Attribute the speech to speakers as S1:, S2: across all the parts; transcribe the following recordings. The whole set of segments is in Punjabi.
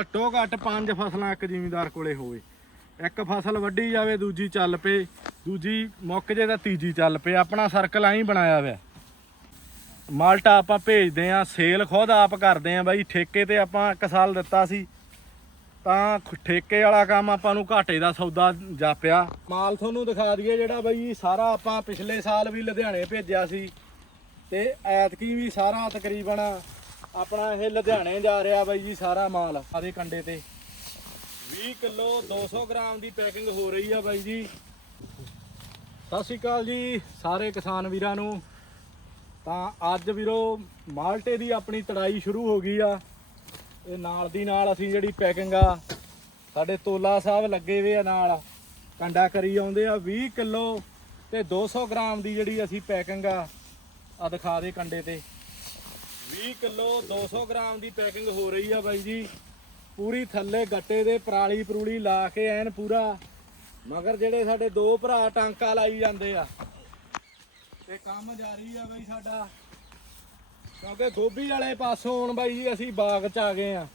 S1: ਘੱਟੋ ਘੱਟ ਪੰਜ ਫਸਲਾਂ ਇੱਕ ਜ਼ਿਮੀਂਦਾਰ ਕੋਲੇ ਹੋਵੇ। ਇੱਕ ਫਸਲ ਵੱਢੀ ਜਾਵੇ, ਦੂਜੀ ਚੱਲ ਪਏ। ਦੂਜੀ ਮੁੱਕ ਜੇ ਤਾਂ ਤੀਜੀ ਚੱਲ ਪਏ। ਆਪਣਾ ਸਰਕਲ ਐਂ ਬਣਾਇਆ ਹੋਇਆ। ਮਾਲਟਾ ਆਪਾਂ ਭੇਜਦੇ ਆ ਸੇਲ ਖੁਦ ਆਪ ਕਰਦੇ ਆ ਬਾਈ। ਠੇਕੇ ਤੇ ਆਪਾਂ ਇੱਕ ਸਾਲ ਦਿੱਤਾ ਸੀ। ਤਾਂ ਠੇਕੇ ਵਾਲਾ ਕੰਮ ਆਪਾਂ ਨੂੰ ਘਾਟੇ ਦਾ ਸੌਦਾ ਜਾਪਿਆ। ਮਾਲ ਤੁਹਾਨੂੰ ਦਿਖਾ ਦਈਏ ਜਿਹੜਾ ਬਾਈ, ਸਾਰਾ ਆਪਾਂ ਪਿਛਲੇ ਸਾਲ ਵੀ ਲੁਧਿਆਣੇ ਭੇਜਿਆ ਸੀ। ਤੇ ਐਤਕੀ ਵੀ ਸਾਰਾ ਤਕਰੀਬਨ ਆਪਣਾ ਇਹ ਲੁਧਿਆਣੇ ਜਾ ਰਿਹਾ ਬਾਈ ਜੀ ਸਾਰਾ ਮਾਲ, ਆਦੇ ਕੰਡੇ ਤੇ। 20 ਕਿਲੋ 200 ਗ੍ਰਾਮ ਦੀ ਪੈਕਿੰਗ ਹੋ ਰਹੀ ਆ ਬਾਈ ਜੀ। ਸਤਿ ਸ਼੍ਰੀ ਅਕਾਲ ਜੀ ਸਾਰੇ ਕਿਸਾਨ ਵੀਰਾਂ ਨੂੰ। ਤਾਂ ਅੱਜ ਵੀਰੋ ਮਾਲਟੇ ਦੀ ਆਪਣੀ ਤੜਾਈ ਸ਼ੁਰੂ ਹੋ ਗਈ ਆ। ਇਹ ਨਾਲ ਦੀ ਨਾਲ ਅਸੀਂ ਜਿਹੜੀ ਪੈਕਿੰਗ ਆ, ਸਾਡੇ ਤੋਲਾ ਸਾਹਿਬ ਲੱਗੇ ਹੋਏ ਆ ਨਾਲ। ਕੰਡਾ ਕਰੀ ਆਉਂਦੇ ਆ 20 ਕਿਲੋ ਤੇ 200 ਗ੍ਰਾਮ ਦੀ ਜਿਹੜੀ ਅਸੀਂ ਪੈਕਿੰਗ ਆ ਆ ਦਿਖਾ ਦੇ ਕੰਡੇ ਤੇ। 20 ਕਿਲੋ 200 ਗ੍ਰਾਮ ਦੀ ਪੈਕਿੰਗ ਹੋ ਰਹੀ ਆ ਬਾਈ ਜੀ। ਪੂਰੀ ਥੱਲੇ ਗੱਟੇ ਦੇ ਪਰਾਲੀ ਪਰੂਲੀ ਲਾ ਕੇ ਐਨ ਪੂਰਾ। ਮਗਰ ਜਿਹੜੇ ਸਾਡੇ ਦੋ ਭਰਾ ਟਾਂਕਾ ਲਾਈ ਜਾਂਦੇ ਆ। ਤੇ ਕੰਮ ਜਾਰੀ ਆ ਬਾਈ ਸਾਡਾ। ਕਿਉਂਕਿ ਗੋਭੀ ਵਾਲੇ ਪਾਸੋਂ ਹੁਣ ਬਾਈ ਜੀ ਅਸੀਂ ਬਾਗ 'ਚ ਆ ਗਏ ਆ।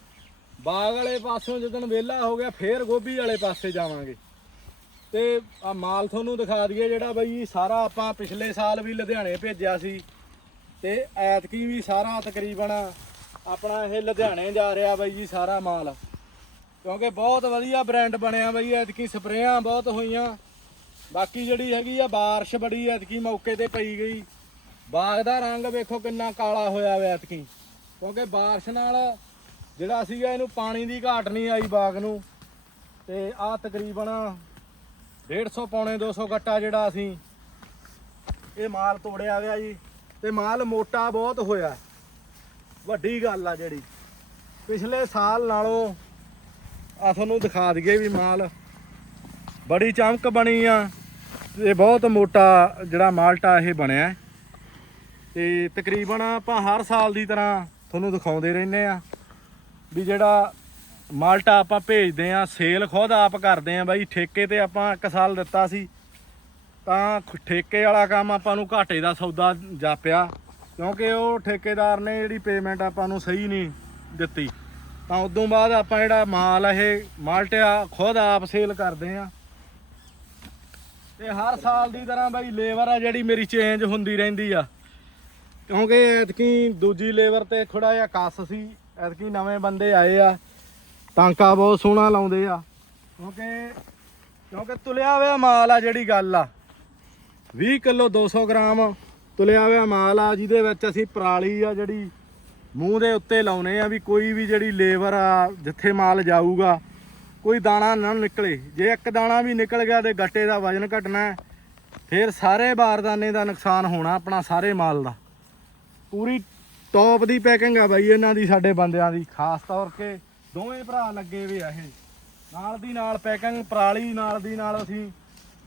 S1: ਬਾਗ ਵਾਲੇ ਪਾਸੋਂ ਜਦੋਂ ਵਿਹਲਾ ਹੋ ਗਿਆ, ਫੇਰ ਗੋਭੀ ਵਾਲੇ ਪਾਸੇ ਜਾਵਾਂਗੇ। ਤੇ ਆ ਮਾਲ ਤੁਹਾਨੂੰ ਦਿਖਾ ਦਈਏ ਜਿਹੜਾ ਬਾਈ ਜੀ ਸਾਰਾ ਆਪਾਂ ਪਿਛਲੇ ਸਾਲ ਵੀ ਲੁਧਿਆਣੇ ਭੇਜਿਆ ਸੀ। ਤੇ ਐਤਕੀ ਵੀ ਸਾਰਾ ਤਕਰੀਬਨ ਆਪਣਾ ਇਹ ਲੁਧਿਆਣੇ ਜਾ ਰਿਹਾ ਬਾਈ ਜੀ ਸਾਰਾ ਮਾਲ। ਕਿਉਂਕਿ ਬਹੁਤ ਵਧੀਆ ਬ੍ਰਾਂਡ ਬਣਿਆ ਬਾਈ, ਐਤਕੀ ਸਪਰੇਆਂ ਬਹੁਤ ਹੋਈਆਂ। ਬਾਕੀ ਜਿਹੜੀ ਹੈਗੀ ਆ ਬਾਰਿਸ਼ ਬੜੀ ਐਤਕੀ ਮੌਕੇ ਤੇ ਪਈ ਗਈ। ਬਾਗ ਦਾ ਰੰਗ ਵੇਖੋ ਕਿੰਨਾ ਕਾਲਾ ਹੋਇਆ ਹੋਇਆ ਐਤਕੀ। ਕਿਉਂਕਿ ਬਾਰਿਸ਼ ਨਾਲ ਜਿਹੜਾ ਸੀਗਾ ਇਹਨੂੰ ਪਾਣੀ ਦੀ ਘਾਟ ਨਹੀਂ ਆਈ ਬਾਗ ਨੂੰ। ਤੇ ਆ ਤਕਰੀਬਨ 150 ਪੌਣੇ 200 ਗੱਟਾ ਜਿਹੜਾ ਅਸੀਂ ਇਹ ਮਾਲ ਤੋੜਿਆ ਗਿਆ ਜੀ। ਤੇ ਮਾਲ ਮੋਟਾ ਬਹੁਤ ਹੋਇਆ। ਵੱਡੀ ਗੱਲ ਆ ਜਿਹੜੀ। ਪਿਛਲੇ ਸਾਲ ਨਾਲੋਂ ਆ ਤੁਹਾਨੂੰ ਦਿਖਾ ਦਈਏ ਵੀ ਮਾਲ ਬੜੀ ਚਮਕ ਬਣੀ ਆ ਤੇ ਬਹੁਤ ਮੋਟਾ ਜਿਹੜਾ ਮਾਲਟਾ ਇਹ ਬਣਿਆ। ਹੈ। ਤੇ ਤਕਰੀਬਨ ਆਪਾਂ ਹਰ ਸਾਲ ਦੀ ਤਰ੍ਹਾਂ ਤੁਹਾਨੂੰ ਦਿਖਾਉਂਦੇ ਰਹਿੰਦੇ ਆ ਵੀ ਜਿਹੜਾ ਮਾਲਟਾ ਆਪਾਂ ਭੇਜਦੇ ਆ, ਸੇਲ ਖੁਦ ਆਪ ਕਰਦੇ ਆ ਬਾਈ, ਠੇਕੇ ਤੇ ਆਪਾਂ ਇੱਕ ਸਾਲ ਦਿੱਤਾ ਸੀ। ਤਾਂ ਖ- ਠੇਕੇ ਵਾਲਾ ਕੰਮ ਆਪਾਂ ਨੂੰ ਘਾਟੇ ਦਾ ਸੌਦਾ ਜਾਪਿਆ, ਕਿਉਂਕਿ ਉਹ ਠੇਕੇਦਾਰ ਨੇ ਜਿਹੜੀ ਪੇਮੈਂਟ ਆਪਾਂ ਨੂੰ ਸਹੀ ਨਹੀਂ ਦਿੱਤੀ। ਤਾਂ ਉਦੋਂ ਬਾਅਦ ਆਪਾਂ ਜਿਹੜਾ ਮਾਲ ਇਹ ਮਾਲਟਿਆ ਖੁਦ ਆਪ ਸੇਲ ਕਰਦੇ ਆ। ਤੇ ਹਰ ਸਾਲ ਦੀ ਤਰ੍ਹਾਂ ਬਾਈ ਲੇਬਰ ਆ ਜਿਹੜੀ ਮੇਰੀ ਚੇਂਜ ਹੁੰਦੀ ਰਹਿੰਦੀ ਆ। ਕਿਉਂਕਿ ਐਤਕੀ ਦੂਜੀ ਲੇਬਰ ਤੇ ਥੋੜਾ ਜਿਹਾ ਕੱਸ ਸੀ, ਐਤਕੀ ਨਵੇਂ ਬੰਦੇ ਆਏ ਆ, ਟਾਂਕਾ ਬਹੁਤ ਸੋਹਣਾ ਲਾਉਂਦੇ ਆ। ਕਿਉਂਕਿ ਕਿਉਂਕਿ ਤੁਲਿਆ ਹੋਇਆ ਮਾਲ ਆ ਜਿਹੜੀ ਗੱਲ ਆ। 20 ਕਿਲੋ 200 ਗ੍ਰਾਮ ਤੁਲਿਆ ਹੋਇਆ ਮਾਲ ਆ, ਜਿਹਦੇ ਵਿੱਚ ਅਸੀਂ ਪਰਾਲੀ ਆ ਜਿਹੜੀ ਮੂੰਹ ਦੇ ਉੱਤੇ ਲਾਉਨੇ ਆ ਵੀ ਕੋਈ ਵੀ ਜਿਹੜੀ ਲੇਬਰ ਆ, ਜਿੱਥੇ ਮਾਲ ਜਾਊਗਾ, ਕੋਈ ਦਾਣਾ ਨਾ ਨਿਕਲੇ। ਜੇ ਇੱਕ ਦਾਣਾ ਵੀ ਨਿਕਲ ਗਿਆ ਤੇ ਗੱਟੇ ਦਾ ਵਜ਼ਨ ਘਟਣਾ ਫਿਰ ਸਾਰੇ ਬਾਰਦਾਨੇ ਦਾ ਨੁਕਸਾਨ ਹੋਣਾ ਆਪਣਾ ਸਾਰੇ ਮਾਲ ਦਾ। ਪੂਰੀ ਟੌਪ ਦੀ ਪੈਕਿੰਗ ਆ ਬਾਈ ਇਹਨਾਂ ਦੀ, ਸਾਡੇ ਬੰਦਿਆਂ ਦੀ। ਖਾਸ ਤੌਰ ਤੇ ਦੋਵੇਂ ਭਰਾ ਲੱਗੇ ਹੋਏ ਆ ਇਹ। ਨਾਲ ਦੀ ਨਾਲ ਪੈਕਿੰਗ ਪਰਾਲੀ ਨਾਲ ਦੀ ਨਾਲ ਅਸੀਂ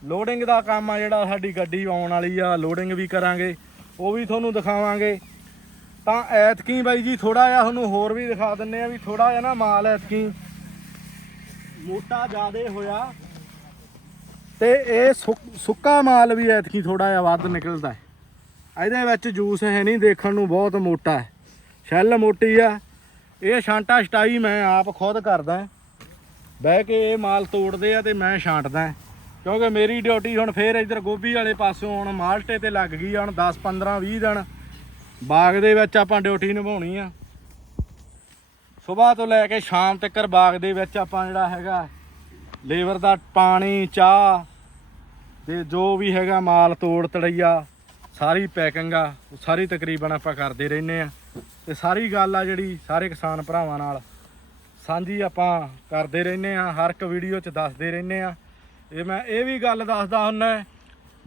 S1: ਲੋਡਿੰਗ ਦਾ ਕੰਮ ਆ ਜਿਹੜਾ ਸਾਡੀ ਗੱਡੀ ਆਉਣ ਵਾਲੀ ਆ ਲੋਡਿੰਗ ਵੀ ਕਰਾਂਗੇ, ਉਹ ਵੀ ਤੁਹਾਨੂੰ ਦਿਖਾਵਾਂਗੇ। ਤਾਂ ਐਤਕੀ ਬਾਈ ਜੀ ਥੋੜਾ ਜਿਹਾ ਤੁਹਾਨੂੰ ਹੋਰ ਵੀ ਦਿਖਾ ਦਿੰਨੇ ਆ ਵੀ ਥੋੜਾ ਜਿਹਾ ਨਾ ਮਾਲ ਐਤਕੀ ਮੋਟਾ ਜ਼ਿਆਦੇ ਹੋਇਆ। ਤੇ ਇਹ ਸੁੱਕ- ਸੁੱਕਾ ਮਾਲ ਵੀ ਐਤਕੀ ਥੋੜਾ ਜਿਹਾ ਵੱਧ ਨਿਕਲਦਾ ਹੈ। ਇਹਦੇ ਵਿੱਚ ਜੂਸ ਹੈ ਨਹੀਂ ਦੇਖਣ ਨੂੰ ਬਹੁਤ ਮੋਟਾ ਹੈ। ਸ਼ੈਲ ਮੋਟੀ ਆ। ਇਹ ਛਾਂਟਾ ਛਟਾਈ ਮੈਂ ਆਪ ਖੁਦ ਕਰਦਾ। ਬਹਿ ਕੇ ਇਹ ਮਾਲ ਤੋੜਦੇ ਆ ਤੇ ਮੈਂ ਛਾਂਟਦਾ। ਕਿਉਂਕਿ ਮੇਰੀ ਡਿਊਟੀ ਹੁਣ ਫੇਰ ਇੱਧਰ ਗੋਭੀ ਵਾਲੇ ਪਾਸੋਂ ਹੁਣ ਮਾਲਟੇ ਤੇ ਲੱਗ ਗਈ ਆ, ਹੁਣ 10 15 20 ਦਿਨ। ਬਾਗ ਦੇ ਵਿੱਚ ਆਪਾਂ ਡਿਊਟੀ ਨਿਭਾਉਣੀ ਆ। ਸਵੇਰ ਤੋਂ ਲੈ ਕੇ ਸ਼ਾਮ ਤੱਕ ਬਾਗ ਦੇ ਵਿੱਚ ਆਪਾਂ ਜਿਹੜਾ ਹੈਗਾ, ਲੇਬਰ ਦਾ ਪਾਣੀ, ਚਾਹ ਤੇ ਜੋ ਵੀ ਹੈਗਾ ਮਾਲ ਤੋੜ ਤੜਈਆ, ਸਾਰੀ ਪੈਕਿੰਗ ਆ ਉਹ ਸਾਰੀ ਤਕਰੀਬਨ ਆਪਾਂ ਕਰਦੇ ਰਹਿੰਦੇ ਆ। ਤੇ ਸਾਰੀ ਗੱਲ ਆ ਜਿਹੜੀ ਸਾਰੇ ਕਿਸਾਨ ਭਰਾਵਾਂ ਨਾਲ, ਸਾਂਝੀ ਆਪਾਂ ਕਰਦੇ ਰਹਿੰਦੇ ਆ, ਹਰ ਇੱਕ ਵੀਡੀਓ 'ਚ ਦੱਸਦੇ ਰਹਿੰਦੇ ਆ। ਇਹ ਮੈਂ ਇਹ ਵੀ ਗੱਲ ਦੱਸਦਾ ਹੁੰਦਾ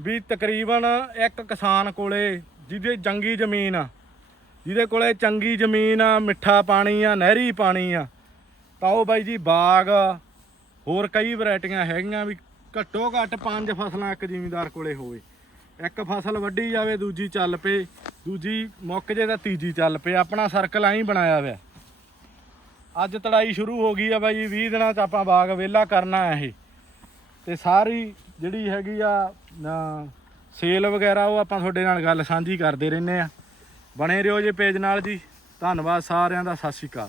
S1: ਵੀ ਤਕਰੀਬਨ ਇੱਕ ਕਿਸਾਨ ਕੋਲੇ ਜਿਹਦੇ ਜੰਗੀ ਜ਼ਮੀਨ ਆ, ਜਿਹਦੇ ਕੋਲੇ ਚੰਗੀ ਜ਼ਮੀਨ ਆ, ਮਿੱਠਾ ਪਾਣੀ ਆ, ਨਹਿਰੀ ਪਾਣੀ ਆ, ਤਾਂ ਉਹ ਬਾਈ ਜੀ ਬਾਗ ਹੋਰ ਕਈ ਵੈਰਾਈਟੀਆਂ ਹੈਗੀਆਂ ਵੀ ਘੱਟੋ ਘੱਟ ਪੰਜ ਫਸਲਾਂ ਇੱਕ ਜ਼ਿਮੀਂਦਾਰ ਕੋਲੇ ਹੋਵੇ। ਇੱਕ ਫਸਲ ਵੱਢੀ ਜਾਵੇ, ਦੂਜੀ ਚੱਲ ਪਏ, ਦੂਜੀ ਮੁੱਕ ਜੇ ਤਾਂ ਤੀਜੀ ਚੱਲ ਪਏ, ਆਪਣਾ ਸਰਕਲ ਐਂ ਬਣਾਇਆ ਹੋਇਆ। ਅੱਜ ਤੜਾਈ ਸ਼ੁਰੂ ਹੋ ਗਈ ਆ ਬਾਈ 20 ਦਿਨਾਂ ਚ ਆਪਾਂ ਬਾਗ ਵਿਹਲਾ ਕਰਨਾ ਹੈ ਇਹ। ਤੇ ਸਾਰੀ ਜਿਹੜੀ ਹੈਗੀ ਆ ਸੇਲ ਵਗੈਰਾ, ਉਹ ਆਪਾਂ ਤੁਹਾਡੇ ਨਾਲ ਗੱਲ ਸਾਂਝੀ ਕਰਦੇ ਰਹਿੰਦੇ ਆ। ਬਣੇ ਰਹੋ ਜੇ ਪੇਜ ਨਾਲ ਜੀ। ਧੰਨਵਾਦ ਸਾਰਿਆਂ ਦਾ, ਸਤਿ ਸ਼੍ਰੀ ਅਕਾਲ।